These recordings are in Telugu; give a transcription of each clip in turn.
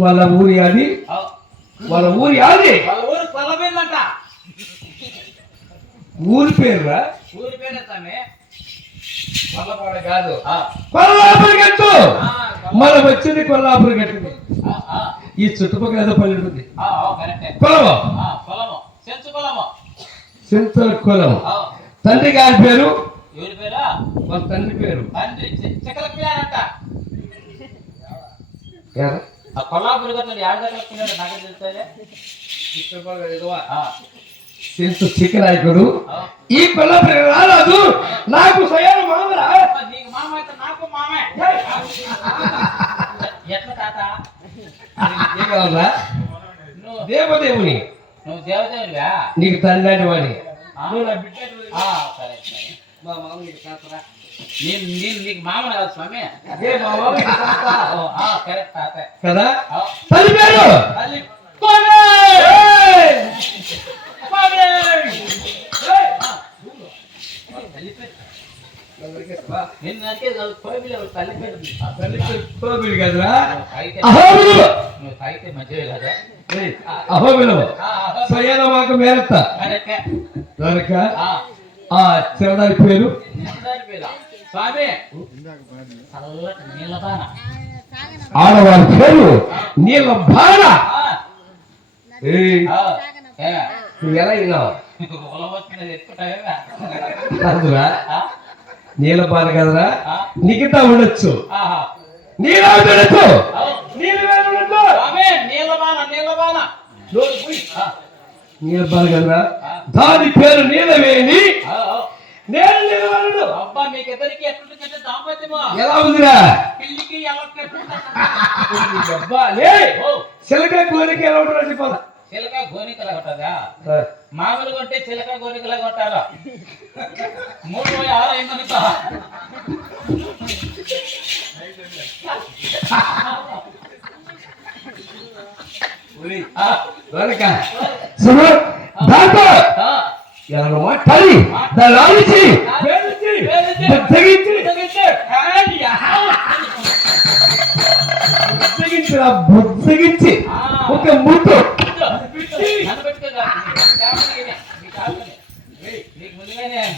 వాళ్ళ ఊరి అది వాళ్ళ ఊరి అది పొలమేందంట ఊరి పేరురా ఊరి పేరు స్వామి కొల్లపాడ కాదు కొల్లాపురి గట్టు మనం వచ్చింది కొల్లాపురి గట్టు ఈ చుట్టుపక్కల ఏదో పల్లె ఉంటుంది కొలము సెంత కొలము తండ్రి గారి పేరు ఎవరి పేరా వాళ్ళ తండ్రి పేరు తండ్రి చెక్కల పిల్లంట కొల్లాపురి గట్టు ఏడాది నాకు తెలుస్తుంది సెంత చిక్కనాయకుడు ఈ కొల్లాపురి రారాదు నాకు స్వయం మామరా నీకు మామ అయితే నాకు మామే ఎట్లా తాత కావాలా దేవదేవుని నువ్వు దేవదేవునివా నీకు తండ్రి వాడి మా మామ నీకు తాతరా నేను నీకు మామ కాదు స్వామి కరెక్ట్ తాత కదా తల్లి పేరు అహోబిలము స్వయం మాకు మేరత్త దొరక ఆ చిరదారి పేరు ఆడవారి పేరు నీళ్ళ బాణ నువ్వు ఎలా విన్నావు నీళ్ళ బాణ కదరా నిగితా ఉండొచ్చు నీళ్ళ ఉండొచ్చు నీళ్ళ బాణ కదరా దాని పేరు నీలవేణి నేను నిలబడను అబ్బా మీకు ఇద్దరికి ఎట్లుంటుందంటే దాంపత్యమా ఎలా ఉందిరా పిల్లికి చిలక గోరిక ఎలా ఉంటారో చెప్పాలా చిలక గోనికలా ఉంటుందా మామూలుగా ఉంటే చిలక గోనికలాగా ఉంటారా 3/6 అయిందనుకో దాంతో ఎవరు మాట్లాడి దాన్ని ఆలోచి బుద్ధగించి ఒక ముట్టు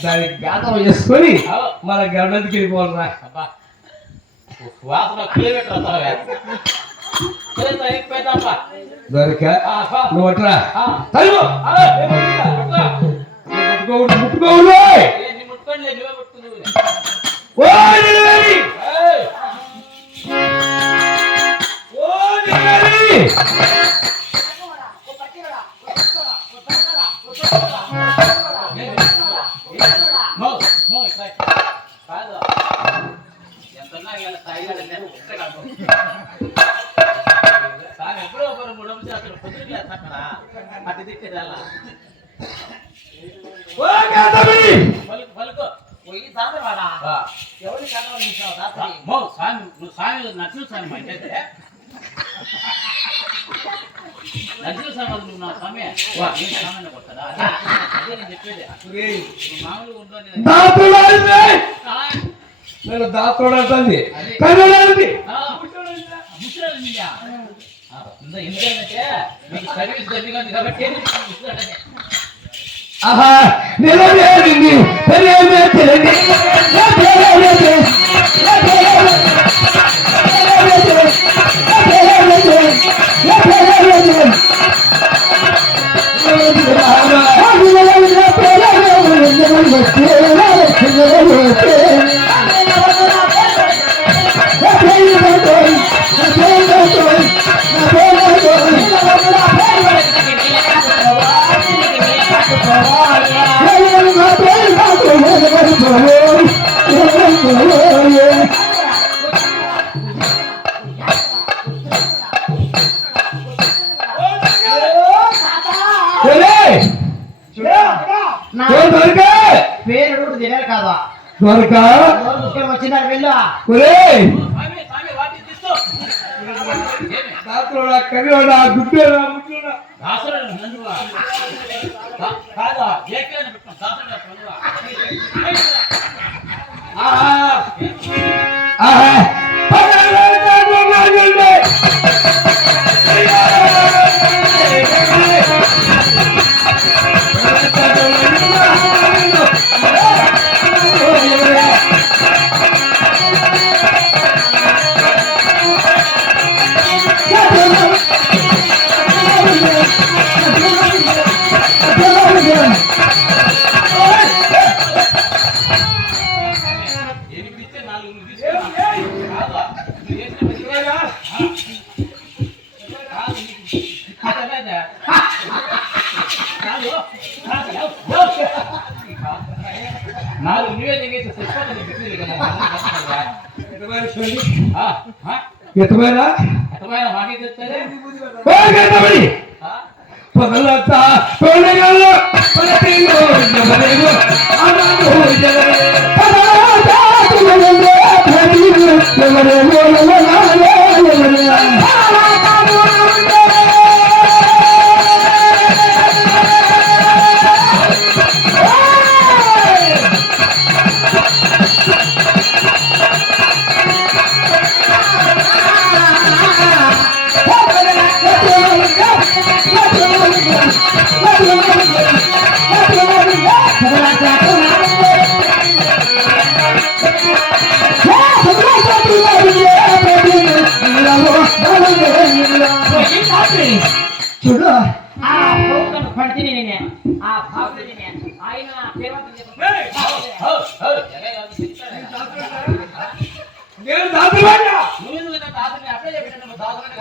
దానికి గాతం చేసుకొని మన గర్భంతికి వెళ్ళిపోవాలరా దొరిక నువ్వు అట్రా ముట్టుకోవులు ఎప్పుడో ఒకరు 3 నిమిషాలు అసలు పొద్దున అక్కడ అటు తిట్టేదాలా పలుకు పోయి దాతవాడా ఎవరి కలవాలి స్వామి నువ్వు స్వామి నచ్చిన స్వామి మా ఇంటి నచ్చిన స్వామి నువ్వు నా స్వామి సామాన్య కొడతాడా అదే నేను చెప్పేది మామూలుగా ఉంటుంది నేను దాతోడండి ఎందుకంటే మీకు సర్వీస్ జరిగింది కాబట్టి ఆహా నిలవేరింది పేరు తినారు కాదా దొరక వచ్చినారు వెళ్ళు రాత్రోడా కరివాడా గుడ్డోడా ముట్టోడా దాసరా నందువా కాదా ఏకేన పెట్టుకో దాసరా నందువా నాలుగు నివేదిక ఎత్తమైనా మాకే చెప్తారే పగలతా చూడు ఆ పోకను పడితే నేనే ఆ బాబు నేనే ఆయన నేను దాతవాడా నువ్వు దాసరి అప్పుడే చెప్పాను దాసరి